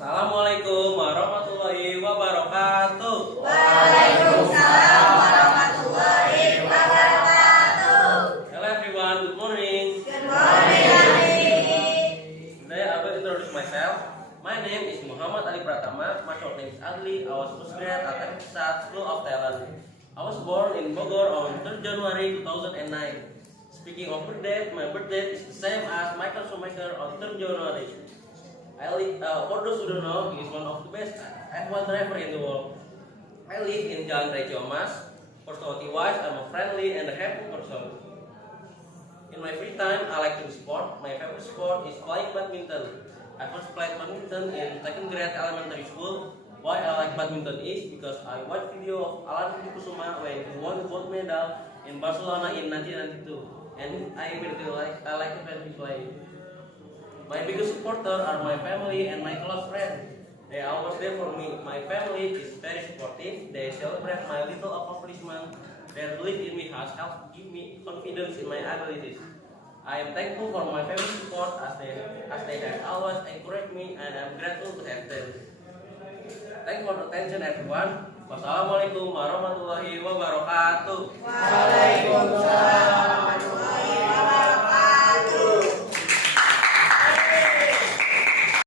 Assalamualaikum warahmatullahi wabarakatuh. Waalaikumsalam warahmatullahi wabarakatuh. Hello everyone, good morning. Good morning, Ali. Today I will introduce myself. My name is Muhammad Ali Pratama. My short name is Adli. I was postgrad at Emsat School of Talent. I was born in Bogor on 3rd January 2009. Speaking of birthday, my birthday is the same as Michael Schumacher on 3rd January. For those who don't know, he is one of the best F1 driver in the world. I live in Jalan Raya Mas. Personality-wise, I'm a friendly and a happy person. In my free time, I like to do sport. My favorite sport is playing badminton. I first played badminton in 2nd grade elementary school. Why I like badminton is because I watched video of Alan Budi Kusuma when he won the gold medal in Barcelona in 1992, and I like it when he played. My biggest supporter are my family and my close friends. They are always there for me. My family is very supportive. They celebrate my little accomplishment. Their belief in me has helped give me confidence in my abilities. I am thankful for my family support as they have always encouraged me, and I am grateful to have them. Thanks for the attention everyone. Wassalamualaikum warahmatullahi wabarakatuh.